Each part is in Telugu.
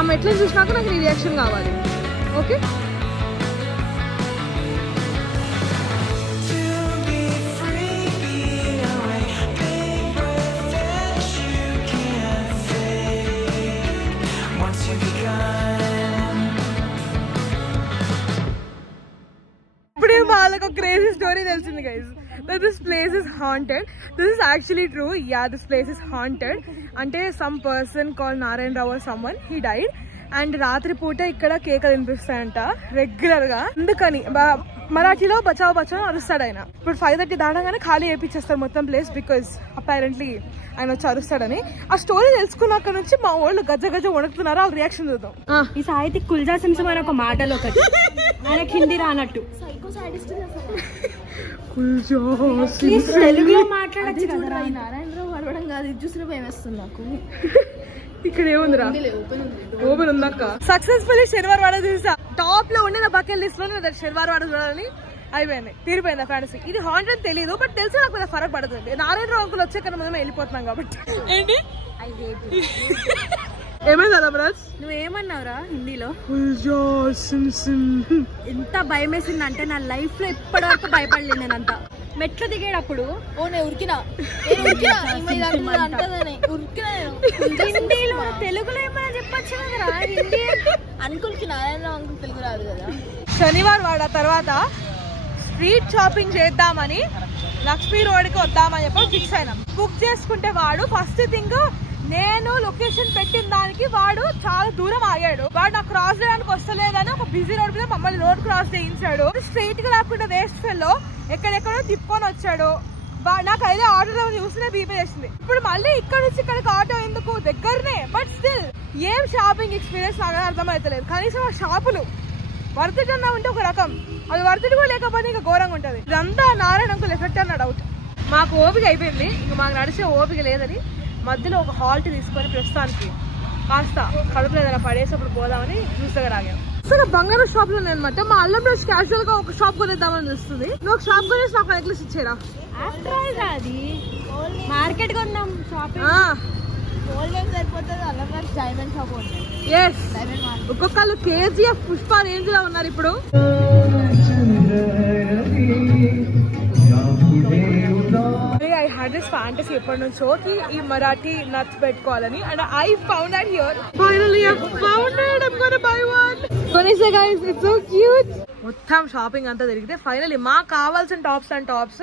ఆ మెట్లను చూసినాక నాకు నీ రియాక్షన్ కావాలి. ఓకే ఇప్పుడే వాళ్ళకి ఒక క్రేజీ స్టోరీ తెలిసింది guys. This place is haunted. This is actually true. Yeah, this place is haunted. Ante some person called Narayan Rao or someone, he died. And రాత్రి పూట ఇక్కడ కేకలు వినిపిస్తాయంట రెగ్యులర్ గా. అందుకని మరాఠీలో బచావ్ బచావ్ అరుస్తాడు ఆయన. ఇప్పుడు 5:30 దాటగానే ఖాళీ చేయించేస్తారు మొత్తం ప్లేస్, బికాజ్ అపారెంట్లీ ఆయన వచ్చి అరుస్తాడని. ఆ స్టోరీ తెలుసుకున్నాక నుంచి మా వాళ్ళు గజ గజ వణుకుతున్నారు. వాళ్ళ రియాక్షన్ చూద్దాం. ఈ సాహిత్య కుల్జా సింసం అని ఒక మాటలో ఒకటి ఆయనకి హిందీ రానట్టు తెలుగులో మాట్లాడచ్చు కదా. నారాయణరావు అడవడం కాదు, ఇది చూసిన భయం వేస్తుంది నాకు. ఇక్కడ ఏముందిరా, ఓపెన్ ఉందక్క. సక్సెస్ఫుల్లీ శనివారం వాడ చూసా. టాప్ లో ఉండే నా బకెట్ లిస్ట్ లో శనివారం వాడ చూడాలని అయిపోయింది, తీరిపోయింది ఫ్యాన్సీ. ఇది హాంటెడ్ తెలియదు, బట్ తెలిసి నాకు పెద్ద ఫరక్ పడుతుంది. నారాయణరావు అంకుల్ వచ్చే కన్నా మనం వెళ్ళిపోతున్నాం కాబట్టి. ఏంటి ఏమైంది అలమరాజ్? నువ్వేమన్నావురా హిందీలో? ఎంత భయం వేసింది అంటే నా లైఫ్ లో ఇప్పటివరకు భయపడలేదు నేనంతా. మెట్లు దిగేటప్పుడు ఉరికినా హిందీలో తెలుగులో ఏమైనా చెప్పచ్చు కదరా. హిందీ అంకుల్కి నారాయణరావు అంకుల్ తెలుగు రాదు కదా. శనివారం వాడ తర్వాత స్ట్రీట్ షాపింగ్ చేద్దామని లక్ష్మీ రోడ్కి వద్దామని చెప్పి ఫిక్స్ అయినాం. బుక్ చేసుకుంటే వాడు ఫస్ట్ థింగ్ నేను లొకేషన్ పెట్టిన దానికి వాడు చాలా దూరం ఆగాడు. వాడు నాకు క్రాస్ చేయడానికి వస్తలేదని ఒక బిజీ రోడ్ మీద మమ్మల్ని రోడ్ క్రాస్ చేయించాడు. స్ట్రైట్ గా లేకుండా వేస్ట్ ఫెల్లో ఎక్కడెక్కడో తిప్పుకొని వచ్చాడు. నాకు అయితే ఆటో చూసినే బీపీ చేసింది. ఇప్పుడు మళ్ళీ ఇక్కడ నుంచి ఇక్కడికి ఆటో ఎందుకు, దగ్గరనే బట్ స్టిల్ ఏం షాపింగ్ ఎక్స్పీరియన్స్ నాకు అర్థమవుతలేదు. కనీసం ఆ షాపులు వర్తిట్ అన్నా ఉంటే ఒక రకం, అది వర్తిట్ కూడా లేకపోతే ఇంకా ఘోరంగా ఉంటది. ఇదంతా నారాయణ అంకుల్ ఎఫెక్ట్ అన్న డౌట్. మాకు ఓపిక అయిపోయింది, ఇంక మాకు నడిచే ఓపిక లేదని మధ్యలో ఒక హాల్ట్ తీసుకొని ప్రస్తుతానికి కాస్త కడుపులో ఏదైనా పడేసప్పుడు పోదామని జ్యూస్ దగ్గర ఆగాం. అసలు బంగారం షాప్ లో అనమాట. మా అల్లం బ్రష్ క్యాజువల్ గా ఒక షాప్ కొనేద్దామని చూస్తుంది. నువ్వు ఒక షాప్ కొనేసి నాకు నెక్లెస్ ఇచ్చేరా. అది మార్కెట్ కొన్నాం షాపింగ్ సరిపోతుంది. అల్లం బ్రష్ డైమండ్ షాప్ ఉంది. ఎస్, ఒక్కొక్కళ్ళు కేజీఎఫ్ పుష్ప రేంజ్ లో ఉన్నారు ఇప్పుడు. I had this fantasy ఎప్పటి నుంచో ఈ మరాఠీ నట్స్ పెట్టుకోవాలని, and I found that here. Finally I found it. I'm gonna buy one. Konise guys, it's so cute. మొత్తం షాపింగ్ అంతా దొరికితే ఫైనల్లీ మాకు కావాల్సిన టాప్స్ అండ్ టాప్స్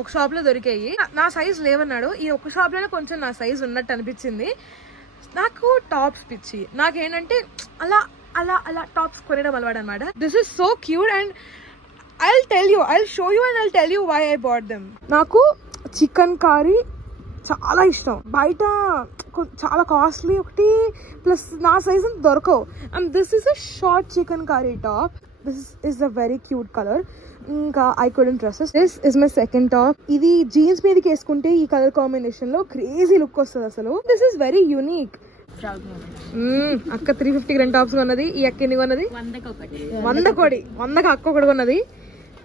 ఒక షాప్ లో దొరికాయి. నా సైజ్ లేవన్నాడు. ఈ ఒక్క షాప్ లోనే కొంచెం నా సైజ్ ఉన్నట్టు అనిపించింది. నాకు టాప్స్ పిచ్చి. నాకేంటంటే అలా అలా అలా టాప్స్ కొనడం అలవాటు అనమాట. This is so cute and I'll show you and I'll tell you why I bought them. నాకు చికెన్ కర్రీ చాలా ఇష్టం. బయట చాలా కాస్ట్లీ ఒకటి, ప్లస్ నా సైజ్ దొరకవు. And this is a short chikankari top. This is a very cute colour. ఇంకా I couldn't dresses. This is my second top. ఇది జీన్స్ మీదకి వేసుకుంటే ఈ కలర్ కాంబినేషన్ లో క్రేజీ లుక్ వస్తుంది అసలు. This is very unique. అక్క 350 రెండు టాప్స్ కొన్నది. ఈ అక్క ఎన్ని కొన్నది? 100 కోడి. 100కి అక్క ఒకటి కొన్నది.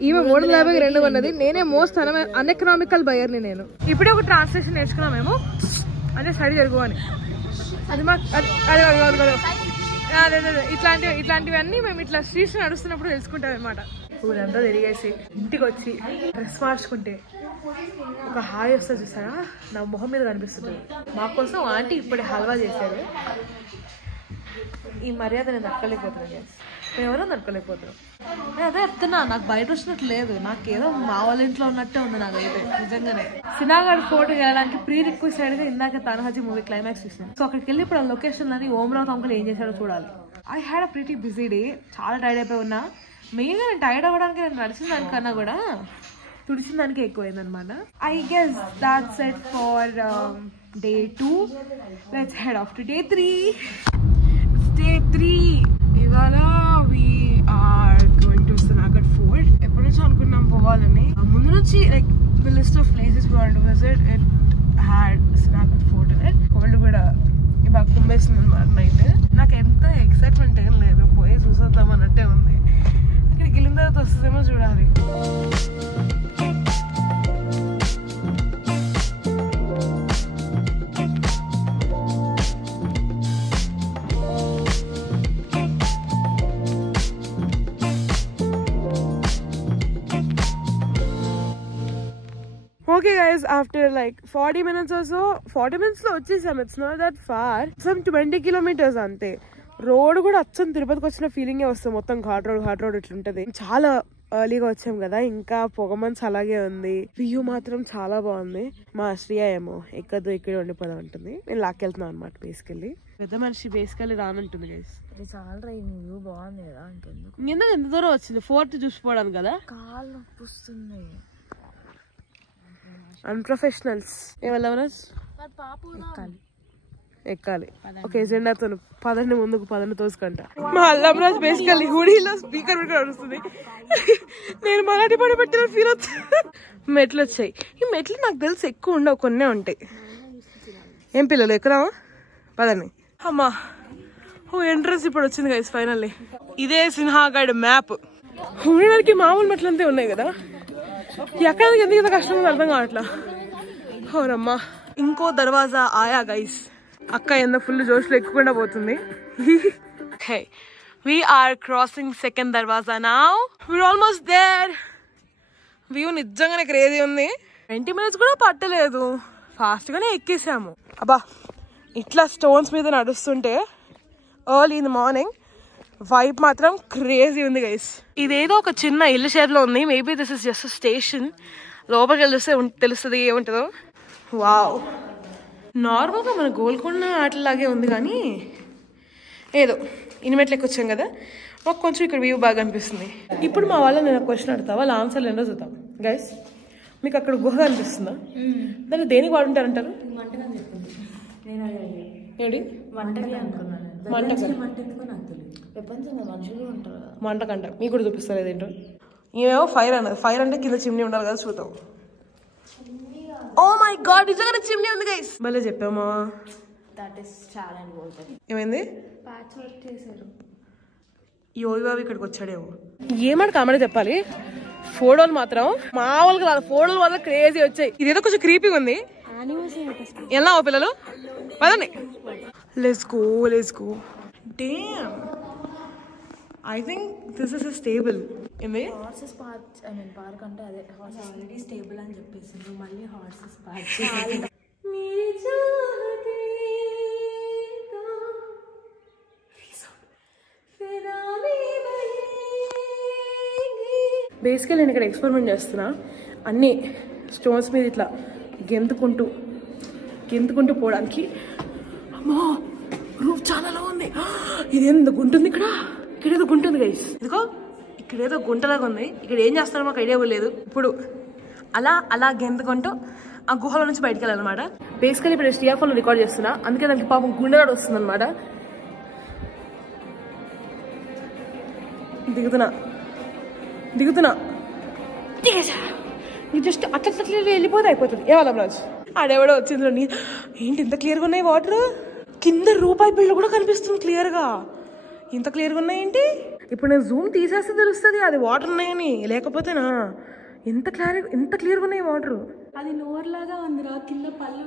ఈమె 350 రెండు కొన్నది. నేనే మోస్ట్ అన్ఎకనామికల్ బయర్ని నేను. ఇప్పుడే ఒక ట్రాన్స్లేషన్ నేర్చుకున్నాం మేము, అంటే స్టడీ జరుగు అని. అది మాకు ఇట్లాంటివన్నీ మేము ఇట్లా స్ట్రీట్స్ నడుస్తున్నప్పుడు తెలుసుకుంటాం అనమాట. ఊరంతా తిరిగేసి ఇంటికి వచ్చి డ్రెస్ మార్చుకుంటే ఒక హాయ్ వస్తుంది చూసారా, నా మొహం మీద కనిపిస్తుంది. మా కోసం ఆంటీ ఇప్పుడే హల్వా చేశారు. ఈ మర్యాద నేను దక్కలేకపోతున్నాను. మేము ఎవరో దక్కలేకపోతున్నాం. నేను అదే చెప్తున్నా, నాకు బయట వచ్చినట్టు లేదు, నాకేదో మా వాళ్ళ ఇంట్లో ఉన్నట్టే ఉంది నాకైతే నిజంగానే. సినాగఢ్ ఫోర్ట్ వెళ్ళడానికి ప్రీ రిక్వెస్ట్ గా ఇందాక తానహాజీ మూవీ క్లైమాక్స్ చూసాను. సో అక్కడికి వెళ్ళి ఇప్పుడు ఆ లొకేషన్ అని ఓమరావు అంకుల్ ఏం చేశాడో చూడాలి. I had a pretty busy day. చాలా టైర్డ్ అయిపోయి ఉన్నా. మెయిన్గా నేను టైర్డ్ అవ్వడానికి నేను నడిచిన దానికన్నా కూడా తుడిచిన దానికి ఎక్కువైంది అనమాట. I guess that's it for day 2. Let's head off to day 3. Day 3. ఇవాళ we are going to Sinagarh Fort. ఎప్పటి నుంచి అనుకున్నాం పోవాలని. ముందు నుంచి like the list of places we want to visit, it had Sinagarh Fort in it. Cold కూడా బాగా కుమ్మేస్తుంది అనమాట నైట్. నాకు ఎంత ఎక్సైట్మెంట్ ఏం లేదు, పోయి చూసేద్దాం అన్నట్టే ఉంది. అక్కడికి వెళ్ళిన తర్వాత వస్తుందేమో చూడాలి. Okay guys, after like 40 minutes or so, 40 minutes lo vachesam. It's not that far. Some 20 kilometers ante. Road kuda acham Tirupati vachina feeling e vastadi. Mottham ghat road itluntadi. Chaala early ga vacham kada. Inka pogamans alage undi. View matram chaala baagundi. Ma Ashriya emo ekkadu ikkade undipoda antundi. Nenu lakeltuna annamata basically. Pedda manishi basically raanantundi guys. ఇది చాలా వ్యూ బాగుంది కదా ఇంకెందుకు ఎంత దూరం వచ్చింది ఫోర్త్ చూసిపోవడం కదా కాళ్ళు నొప్పిస్తుంది అన్ప్రొఫెషనల్స్ ఏమన్నా ఎక్కాలి ఓకే జెండాతో పదండి ముందుకు పదండి తోసుకుంట మా అల్లంరాజ్ బేసికల్లీ హుడీలో స్పీకర్ వస్తుంది నేను మరాఠీ పడి పెట్టిన ఫీల్ అవుతుంది మెట్లు వచ్చాయి ఈ మెట్లు నాకు తెలిసి ఎక్కువ ఉండవు కొన్నే ఉంటాయి ఏం పిల్లలు ఎక్కరావా పదండి అమ్మా ఎంట్రన్స్ ఇప్పుడు వచ్చింది గైస్ ఫైనల్లీ ఇదే సిన్హాగఢ్ మ్యాప్ ఉండడానికి మామూలు మెట్లంతే ఉన్నాయి కదా ఎక్కడానికి ఎందుకు ఇంత కష్టం అర్థం కావట్లా అవునమ్మా ఇంకో దర్వాజా ఆయా గైస్ అక్క ఎంత ఫుల్ జోష్లో ఎక్కుకుండా పోతుంది we are crossing second దర్వాజా now we're almost there view నిజంగానే క్రేజీ ఉంది 20 minutes కూడా పట్టలేదు ఫాస్ట్ గానే ఎక్కేసాము అబ్బా ఇట్లా స్టోన్స్ మీద నడుస్తుంటే early in the morning vibe మాత్రం క్రేజీ ఉంది గైస్ ఇదేదో ఒక చిన్న ఇల్లు షేర్లో ఉంది maybe this is just station లోపలికి వెళ్ళిస్తే తెలుస్తుంది ఏముంటుందో వావ్ నార్మల్గా మన గోల్కొండ ఆటలాగే ఉంది కానీ ఏదో ఇనిమెట్లు వచ్చాం కదా మాకు కొంచెం ఇక్కడ వ్యూ బాగా అనిపిస్తుంది ఇప్పుడు మా వాళ్ళని నేను క్వశ్చన్ అడుగుతా వాళ్ళ ఆన్సర్లు ఏంటో చూద్దాం గైస్ మీకు అక్కడ గుహ అనిపిస్తుందా దాన్ని దేనికి వాడుంటారంటారు ఏంటి మంటకంట మీకు కూడా చూపిస్తారు అదేంటో ఇవేమో ఫైర్ అన్నది ఫైర్ అంటే కింద చిమ్నీ ఉండాలి కదా చూద్దాం ఓ మై గాడ్ నిజంగానే చిమ్నీ ఉంది గైస్ భలే చెప్పామా ఏమైంది యోగి బాబు ఇక్కడికి వచ్చాడేమో ఏమంటే కామెడీ చెప్పాలి ఫోటోలు మాత్రం మామూలుగా రాదు ఫోటోలు మాత్రం క్రేజీ వచ్చాయి ఇదేదో కొంచెం క్రీపీగా ఉంది ఎలా పిల్లలు పదండి let's go damn I think this is a stable. Eme horses park ante ade horses already stable అని చెప్పేసింది మళ్ళీ horses park బేసికల్ నేను ఇక్కడ ఎక్స్పెరిమెంట్ చేస్తున్నా అన్ని స్టోన్స్ మీద ఇట్లా గెంతుకుంటూ పోవడానికి అమ్మో రూఫ్ చాలా లో ఉంది ఇదేందో గుంటుంది ఇక్కడేదో గుంటుంది గైస్ ఇదిగో ఇక్కడేదో గుంటలాగా ఉంది ఇక్కడ ఏం చేస్తారో మాకు ఐడియా లేదు ఇప్పుడు అలా గెంతుకుంటూ ఆ గుహలో నుంచి బయటకు వెళ్ళాలన్నమాట బేసికలీ ఇప్పుడు స్టియా ఫోన్ రికార్డ్ చేస్తున్నా అందుకే దానికి పాపం గుండెగాడు వస్తుంది అనమాట దిగుతున్నా జస్ట్ అట్లా వెళ్ళిపోతే అయిపోతుంది ఏవాళ్ళం రాజు ఆడెవడో వచ్చింది ఏంటి ఇంత క్లియర్గా ఉన్నాయి వాటర్ కింద రూపాయి బిల్లు కూడా కనిపిస్తుంది క్లియర్గా ఇంత క్లియర్గా ఉన్నాయేంటి ఇప్పుడు నేను జూమ్ తీసేస్తే తెలుస్తుంది అది వాటర్ ఉన్నాయని లేకపోతేనా ఎంత క్లియర్గా ఉన్నాయి వాటర్ అది నోర్ లాగా ఉందిరా కింద పళ్ళు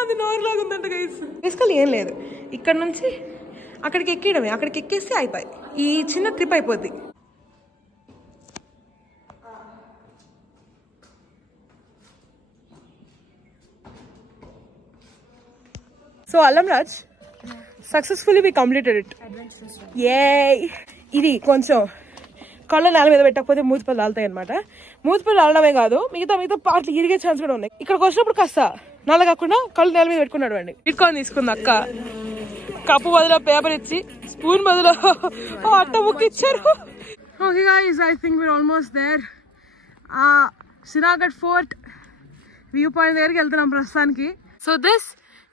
అది నోర్ లాగా ఉందంట గైస్ బేసికల్ ఏం లేదు ఇక్కడ నుంచి అక్కడికి ఎక్కేయడమే అక్కడికి ఎక్కేస్తే అయిపోయి ఈ చిన్న ట్రిప్ అయిపోద్ది సో అల్లంరాజ్ సక్సెస్ఫుల్లీ వి కంప్లీటెడ్ ఇట్ ఇది కొంచెం కళ్ళ నేల మీద పెట్టకపోతే మూతిపళ్ళు రాలుతాయి అనమాట మూతిపళ్ళు రాలడమే కాదు మిగతా పాటలు ఇరిగే ఛాన్స్ కూడా ఉన్నాయి ఇక్కడికి వచ్చినప్పుడు కాస్త నల్ల కాకుండా కళ్ళు నేల మీద పెట్టుకున్నాడు అండి ఇట్కొని తీసుకుంది అక్క కప్పు బదులో పేపర్ ఇచ్చి స్పూన్ బదులో అట్ట ముక్క ఇచ్చారు okay guys I think we're almost there Sinhagad fort view point దగ్గరికి వెళ్తున్నాం ప్రస్తుతానికి so this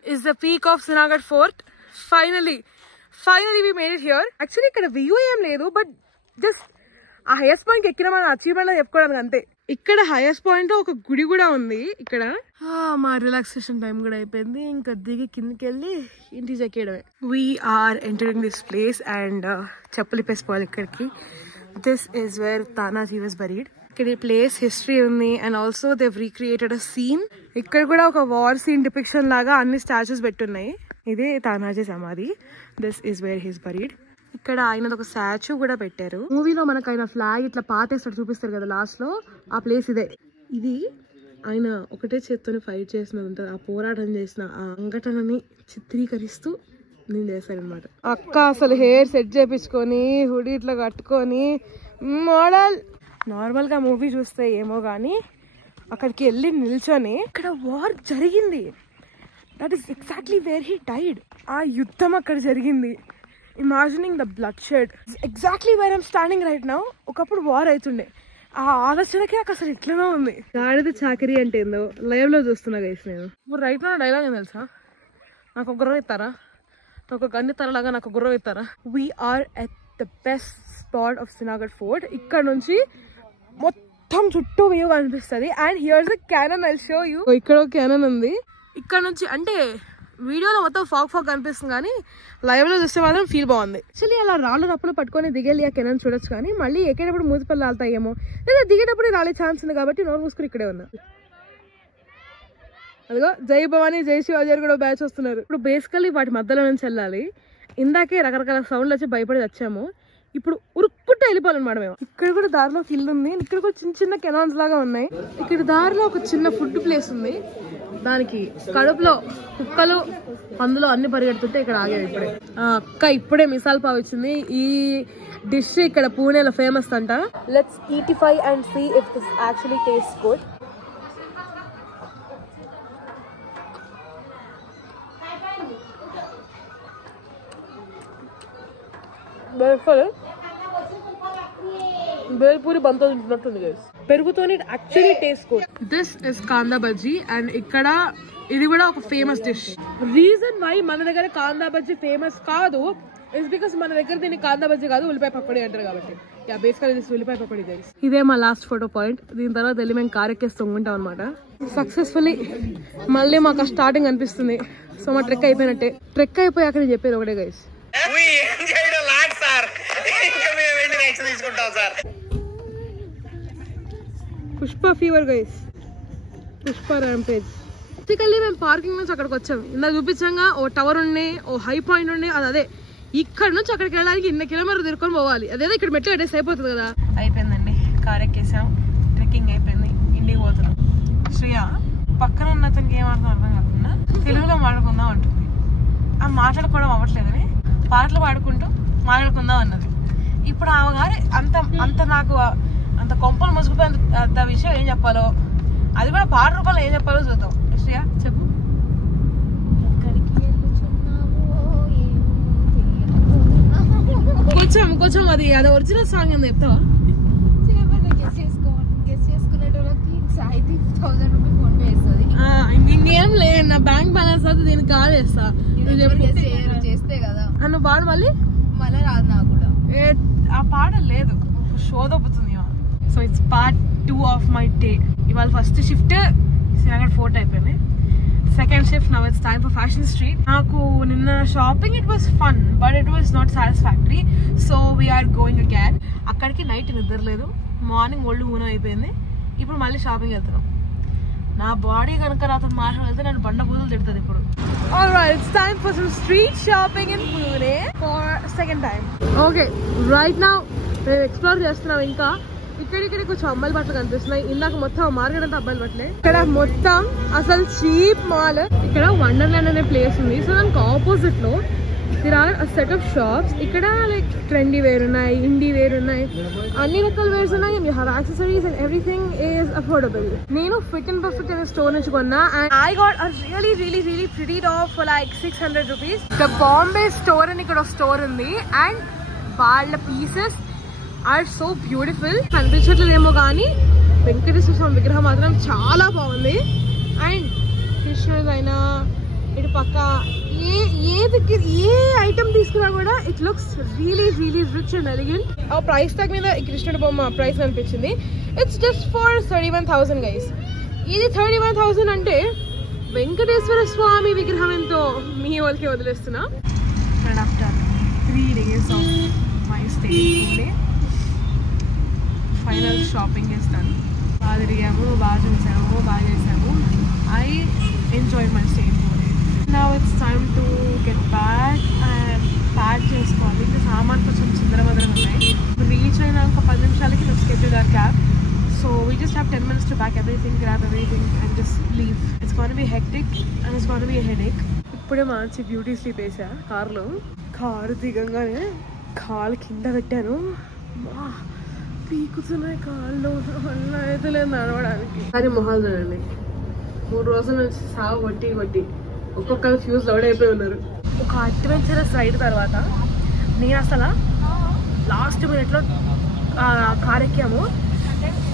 is the peak of Sinagadh Fort. Finally we made it here. Actually ikkada view em ledu but just ఆ హైయెస్ట్ పాయింట్ ఎక్కిన మన అచీవ్మెంట్ చెప్పుకోవడానికి అంతే ఇక్కడ హైయెస్ట్ పాయింట్ లో ఒక గుడి కూడా ఉంది ఇక్కడ మా రిలాక్సేషన్ టైం కూడా అయిపోయింది ఇంకా దిగి కిందకి వెళ్ళి ఇంటికి చెక్కేయడమే we're entering this place and చెప్పులు ఇప్పేసుకోవాలి ఇక్కడికి this is where Tanaji was buried ఇక్కడ ఈ ప్లేస్ హిస్టరీ ఉంది and also they recreated a scene ఇక్కడ కూడా ఒక వార్ సీన్ డిపిక్షన్ లాగా అన్ని స్టాచ్యూస్ పెట్టున్నాయి ఇదే తానాజీ సమాధి this is wear his buried ఇక్కడ ఆయనది ఒక స్టాచ్యూ కూడా పెట్టారు. మూవీలో మనకు ఆయన ఫ్లాగ్ ఇట్లా పాతేస్తాడు చూపిస్తారు కదా లాస్ట్ లో, ఆ ప్లేస్ ఇదే. ఇది ఆయన ఒకటే చేత్తోని ఫైట్ చేసినది ఉంటుంది, ఆ పోరాటం చేసిన ఆ సంఘటనని చిత్రీకరిస్తూ నేను చేశాను అనమాట. అక్క అసలు హెయిర్ సెట్ చేపించుకొని హుడీ ఇట్లా కట్టుకొని మోడల్. నార్మల్ గా మూవీ చూస్తే ఏమో గానీ అక్కడికి వెళ్ళి నిల్చొని ఇక్కడ వార్ జరిగింది, that is exactly where he died. ఆ యుద్ధం అక్కడ జరిగింది. Imagining the blood shed exactly where I'm standing right now. ఒకప్పుడు వార్ అవుతుండే, ఆ ఆలోచనకే నాకు అసలు ఇట్లనే ఉంది. గాడిద చాకరీ అంటే ఏందో లైవ్ లో చూస్తున్నా గైస్ నేను. ఇప్పుడు రైట్ నా డైలాగ్ ఏం తెలుసా, నాకు ఒక గుర్రం ఇస్తారా, నాకు ఒక గన్ ఇస్తారా, లాగా నాకు గుర్రం ఇస్తారా. We're at the best spot of Srinagar fort. ఇక్కడ నుంచి మొత్తం చుట్టూ వ్యూ కనిపిస్తుంది. And here's the cannon, I'll show you. ఇక్కడ ఒక క్యానన్ ఉంది. ఇక్కడ నుంచి అంటే వీడియోలో మొత్తం ఫాగ్ ఫాగ్ కనిపిస్తుంది కానీ లైవ్ లో చూస్తే మాత్రం ఫీల్ బాగుంది. యాక్చువల్లీ అలా రాళ్ళు రప్పులు పట్టుకొని దిగేలి ఆ కెనాన్ చూడొచ్చు, కానీ మళ్ళీ ఎక్కేటప్పుడు మూతిపల్లి రాలుతాయేమో, లేదా దిగేటప్పుడు రాలే ఛాన్స్ ఉంది కాబట్టి నోరు మూసుకుని ఇక్కడే ఉన్నా. అదిగో జై భవానీ జై శివాజీ కూడా బ్యాచ్ వస్తున్నారు. ఇప్పుడు బేసికల్లీ వాటి మధ్యలో నుంచి వెళ్ళాలి. ఇందాకే రకరకాల సౌండ్లు వచ్చి భయపడి వచ్చాము, ఇప్పుడు ఉరుక్కుంటే వెళ్ళిపోవాలన్నమాట మేము. ఇక్కడ కూడా దారిలో ఇల్లు ఉంది, ఇక్కడ కూడా చిన్న చిన్న కెనాన్స్ లాగా ఉన్నాయి. ఇక్కడ దారిలో ఒక చిన్న ఫుడ్ ప్లేస్ ఉంది, దానికి కడుపులో కుక్కలు పందులు అన్ని పరిగెడుతుంటే ఇక్కడ ఆగేవి. ఇప్పుడే అక్క ఇప్పుడే మిసాల్ పావ్ ఇచ్చింది. ఈ డిష్ ఇక్కడ పూణేలో ఫేమస్ అంట. Let's eat it and see if this actually taste good. Bhelpuri బంతో తింటున్నట్టుంది గైస్. పెరుగుతోని actually taste good. This is kanda bajji and ఇక్కడ ఇది కూడా ఒక ఫేమస్ డిష్. రీజన్ వై మన దగ్గర కాందా బజ్జీ ఫేమస్ కాదు ఇస్ బికాస్ మన దగ్గర దీన్ని కాందా బజ్జీ కాదు ఉల్లిపాయ పకోడీ అంటారు కాబట్టి. యా బేసికల్లీ దిస్ ఉల్లిపాయ పకోడీ గైస్. ఇదే మా లాస్ట్ ఫోటో పాయింట్. దీని తర్వాత వెళ్ళి మేము కార్ ఎక్కేసి తొంగుంటాం అనమాట. సక్సెస్ఫుల్లీ మళ్ళీ మాకు స్టార్టింగ్ అనిపిస్తుంది. సో మా ట్రెక్ అయిపోయినట్టే. ట్రెక్ అయిపోయి అక్కడ చెప్పేది ఒకటే guys, Pushpa fever guys, Pushpa rampage. Basically మేము పార్కింగ్ నుంచి అక్కడికి వచ్చాం. ఇందాక చూపించంగా ఓ టవర్ ఉన్నాయి, ఓ హై పాయింట్ ఉన్నాయి. అదే ఇక్కడ నుంచి అక్కడికి వెళ్ళడానికి 2 కిలోమీటర్లు తిరుకొని పోవాలి. అదేదో ఇక్కడ మెట్లు కట్టేసి అయిపోతుంది కదా. అయిపోయిందండి, కార్ ఎక్కేసాం, ట్రెక్కింగ్ అయిపోయింది, ఇంటికి పోతున్నాం. శ్రేయ పక్కన ఉన్న అతనికి ఏం అర్థం కాకుండా తెలుగులో మాట్లాడుకుందాం అంటుంది. ఆ మాట్లాడుకోవడం అవ్వట్లేదని పాటలు పాడుకుంటూ మాట్లాడుకుందాం అన్నది. ఇప్పుడు ఆమె గారి అంత నాకు అంత కొంపలు ముసుగుపోయి అంత విషయం ఏం చెప్పాలో, అది కూడా పాట రూపంలో ఏం చెప్పాలో చూద్దాం. శ్రేయ చెప్పు. కొంచెం అది ఒరిజినల్ సాంగ్ అని చెప్తావా? ఇంకేం లేదు, నా బ్యాంక్ బ్యాలెన్స్ అయితే దీనికి కాల్ చేస్తా. చేస్తే కదా నువ్వు పాడు మళ్ళీ రాదు నాకు కూడా. ఆ పాట లేదు, షో దొబ్బుతుంది. So it's part 2 of my day. ఇవాళ ఫస్ట్ షిఫ్ట్ శ్రీనగర్ ఫోర్ట్ అయిపోయింది. Second shift now it's time for fashion street. నాకు నిన్న shopping it was fun but it was not satisfactory. So we're going again. అక్కడికి నైట్ నిద్ర లేదు, మార్నింగ్ ఒళ్ళు ఊనం అయిపోయింది. ఇప్పుడు మళ్ళీ షాపింగ్ వెళ్తున్నాం. నా బాడీ కనుక నాతో మాట్లాడితే నన్ను బండ బూతులు తిడుతుంది ఇప్పుడు. Alright, it's time for some street shopping in Pune for second time. Okay, right now మేము ఎక్స్ప్లోర్ చేస్తున్నాం. ఇంకా ఇక్కడ కొంచెం అమ్మాయిల బట్టలు కనిపిస్తున్నాయి. ఇందాక మొత్తం మార్కెట్ అంతా అబ్బాయిల బట్టలే. ఇక్కడ మొత్తం అసలు చీప్ మాల్. ఇక్కడ వండర్లాండ్ అనే ప్లేస్ ఉంది. సో దానికి ఆపోజిట్ లో there are a set of shops. ఇక్కడ లైక్ ట్రెండీ వేర్ ఉన్నాయి, ఇండీ వేర్ ఉన్నాయి, అన్ని రకాల వేర్స్ ఉన్నాయి. And you have accessories and everything is affordable. నేను ఫిట్ అండ్ పర్ఫెక్ట్ అనే స్టోర్ నుంచి కొన్నా and I got a really really really pretty top for like 600 rupees. The Bombay store అని ఇక్కడ ఒక స్టోర్ ఉంది అండ్ వాళ్ళ పీసెస్ ఆర్ సో బ్యూటిఫుల్. కనిపించట్లేదేమో కానీ వెంకటేశ్వర స్వామి విగ్రహం మాత్రం చాలా బాగుంది. అండ్ కృష్ణుడు అయినా ఇటు పక్క ఏ ఐటమ్ తీసుకున్నా కూడా it looks really really rich and elegant. ఆ ప్రైస్ టాగ్ మీద ఈ కృష్ణుడి బొమ్మ ప్రైస్ అనిపించింది. It's just for 31,000 guys. ఇది 31,000 అంటే వెంకటేశ్వర స్వామి విగ్రహం ఎంతో మీ వాళ్ళకి వదిలేస్తున్నా. And after 3 days of my stay today final shopping is done. బాగా తిరిగాము, బాగా చూసాము, బాగా చేసాము. I enjoyed my stay in Pune. Now it's time to get back and pack చేసుకోవాలి. ఇంకా సామాన్ కొంచెం చిందరమదరం ఉన్నాయి. రీచ్ అయినాక 10 నిమిషాలకి మేము scheduled our cab. So we just have 10 minutes to pack everything, grab everything and just leave. It's going to be hectic and it's going to be a headache. ఇప్పుడే మంచి బ్యూటీ స్లీప్ వేసా కార్లో. కారు దిగంగానే కాలు కింద పెట్టాను. పీకుతున్నాయి కాళ్ళు, వల్ల అయితే లేదు నడవడానికి. కానీ మొహాలు చూడండి, 3 రోజుల నుంచి సాగు కొట్టి ఒక్కొక్కరు ఫ్యూజ్ లోడ్ అయిపోయి ఉన్నారు. ఒక అడ్వెంచరస్ రైడ్ తర్వాత నేను అసలు లాస్ట్ మినిట్లో కార్ ఎక్కాము.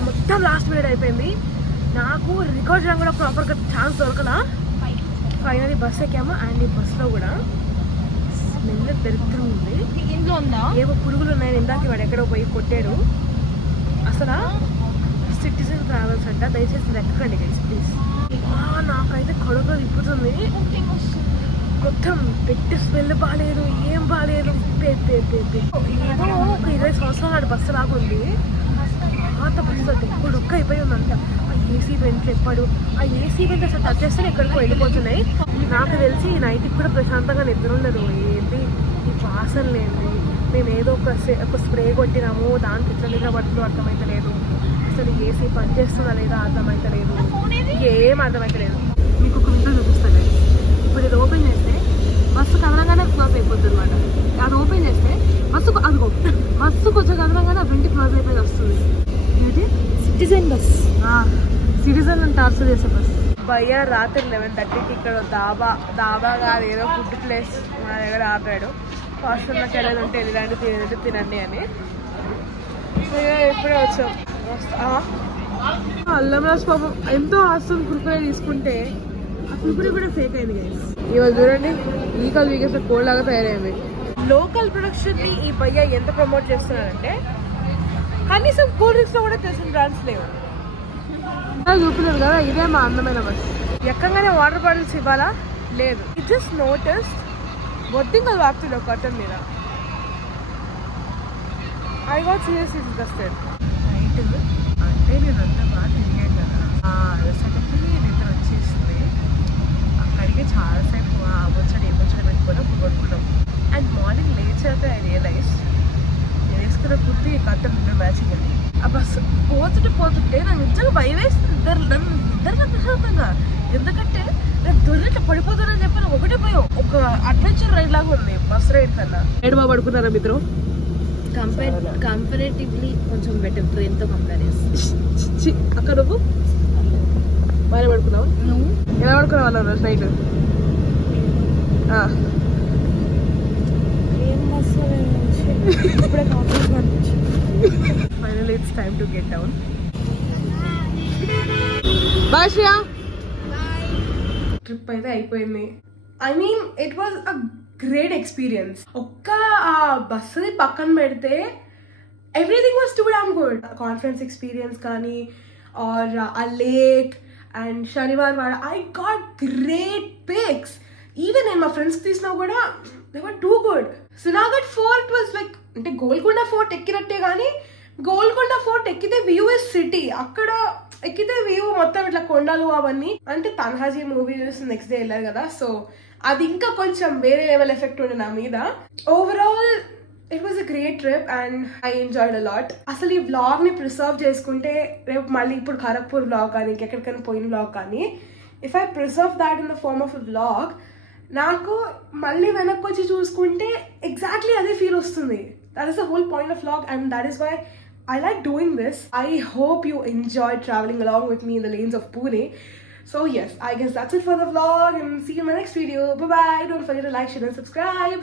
మొత్తం లాస్ట్ మినిట్ అయిపోయింది. నాకు రికార్డ్ చేయడం కూడా ప్రాపర్గా ఛాన్స్ దొరకలా. ఫైనల్లీ బస్ ఎక్కాము. అండ్ ఈ బస్లో కూడా స్మెల్ దరిద్రం ఉంది. ఇంట్లో ఉందా ఏవో పురుగులు ఉన్నాయని ఇందాక వాడు ఎక్కడో పోయి కొట్టాడు. అసలు సిటిజన్ ట్రావెల్స్ అంట, దయచేసి ఎక్కకండి గైస్ ప్లీజ్. నాకైతే కడుపులో తిప్పుతుంది. మొత్తం పెట్టి స్మెల్ బాగాలేదు, ఏం బాగాలేదు. ఏదో ఒక 20 సంవత్సరాల బస్సు లాగా ఉంది. పాత బస్సు అంటే ఇప్పుడు ఒక్క అయిపోయి ఉందంట. ఆ ఏసీ వెంట్లు ఎప్పుడు ఆ ఏసీ వెంట్ అసలు టచ్ చేస్తే ఎక్కడికో వెళ్ళిపోతున్నాయి. నాకు తెలిసి ఈ నైట్కి కూడా ప్రశాంతంగా నిద్ర ఉండదు. ఏంటి ఈ వాసనలు ఏంటి? మేము ఏదో ఒక స్ప్రే కొట్టినాము, దానికి ఇట్లా నిద్ర పడుతుందో అర్థమైతలేదు. అసలు ఏసీ పనిచేస్తుందా లేదా అర్థమైతలేదు. ఏం అర్థమైతలేదు. మీకు ఒక విషయం చూపిస్తాను. ఇప్పుడు ఇది ఓపెన్ చేస్తే బస్సు కదలంగానే క్లోజ్ అయిపోతుంది అనమాట. అది ఓపెన్ చేస్తే బస్సు కొంచెం కదలంగానే ఆ వెంటి క్లోజ్ అయిపోయి వస్తుంది. ఏంటి సిటిజన్ బస్, సిటిజన్ టార్చర్ చేసే బస్. భయ్య రాత్రి 11:30కి ఇక్కడ దాబా కాదు ఏదో ఫుడ్ ప్లేస్ మా దగ్గర ఆపాడు. హాస్టల్లోకి వెళ్ళాలి ఉంటే వెళ్ళండి, తినండి అని. ఎప్పుడే వచ్చాం. అల్లం రాజు పాపం ఎంతో ఆస్తులు కురుకురే తీసుకుంటే ఆ కురుకురే కూడా ఫేక్ అయింది గైస్. ఇవాళ చూడండి ఈకలు వీకేస్తే కోల్డ్ లాగా తయారైంది. లోకల్ ప్రొడక్షన్ ని ఈ భయ్య ఎంత ప్రమోట్ చేస్తున్నారంటే కనీసం కూల్ డ్రింక్స్ లో కూడా తెలిసిన బ్రాండ్స్ లేవు. చూపులేదు కదా, ఇదే మా అందమైన బస్. ఎక్కగానే వాటర్ బాటిల్స్ ఇవ్వాలా లేదు. ఇట్ జస్ట్ నోటీస్ బొద్దింకలు వాడుతుంది ఒక కట్టన్ మీద. I got seriously interested. Night అంటే నేనంతా బాగా తిరిగాను కదా, అలసటకి నిద్ర వచ్చేసింది. అక్కడికి చాలాసేపు ముచ్చడి పెట్టుకొని అప్పుడు పడుకున్నాం. అండ్ మార్నింగ్ లేచాక ఐ రియలైజ్ నేను వేసుకున్న కుర్తి కట్టన్ మీద మ్యాచింగ్ అండి. ఆ బస్సు పోతుంటే నాకు నిజంగా భయం వేస్తుంది. ఇద్దరు ప్రశాంతంగా, ఎందుకంటే నేను దొరికిట్లా పడిపోతానని చెప్పి నాకు ఒకటే భయం. ఒక అడ్వెంచర్ రైడ్ లాగా ఉంది బస్ రైడ్ కన్నా. రైడ్ బాగా పడుకున్నారా మిత్రం? కంపారేటివ్లీ కొంచెం బెటర్ ట్రైన్తో కంపేర్ చేసి. అక్కడ నువ్వు బాగా పడుకున్నావు? ఎలా పడుకున్నావు వాళ్ళ నైట్? ఏం బస్సు ఇప్పుడే కాంప్లెక్స్ అనిపించింది. Finally, it's time to get down. Bye, Shreya. Bye. Trip అయితే అయిపోయింది. I mean, it was a great experience. ఒక్క బస్సుని పక్కన పెడితే everything was too damn good. Conference experience కానీ or a lake and Shaniwar Wada. I got great pics. Even in my friends తీసినా కూడా they were too good. Srinagar Fort was like అంటే గోల్కొండ ఫోర్ట్ ఎక్కినట్టే కానీ గోల్కొండ ఫోర్ట్ ఎక్కితే వ్యూ ఇస్ సిటీ. అక్కడ ఎక్కితే వ్యూ మొత్తం ఇట్లా కొండలు అవన్నీ. అంటే తన్హాజీ మూవీ చూసి నెక్స్ట్ డే వెళ్ళారు కదా, సో అది ఇంకా కొంచెం వేరే లెవెల్ ఎఫెక్ట్ ఉండే నా మీద. Overall it was a great trip and I enjoyed a lot. అసలు ఈ వ్లాగ్ ని ప్రిసర్వ్ చేసుకుంటే రేపు మళ్ళీ ఇప్పుడు ఖరగ్పూర్ వ్లాగ్ కానీ ఇంకెక్కడికైనా పోయిన వ్లాగ్ కానీ if I preserve that in the form of a vlog, నాకు మళ్ళీ వెనక్కి వచ్చి చూసుకుంటే ఎగ్జాక్ట్లీ అదే ఫీల్ వస్తుంది. That is the whole point of vlog and that is why I like doing this. I hope you enjoyed traveling along with me in the lanes of Pune. So yes, I guess that's it for the vlog and see you in my next video. Bye bye. Don't forget to like, share and subscribe.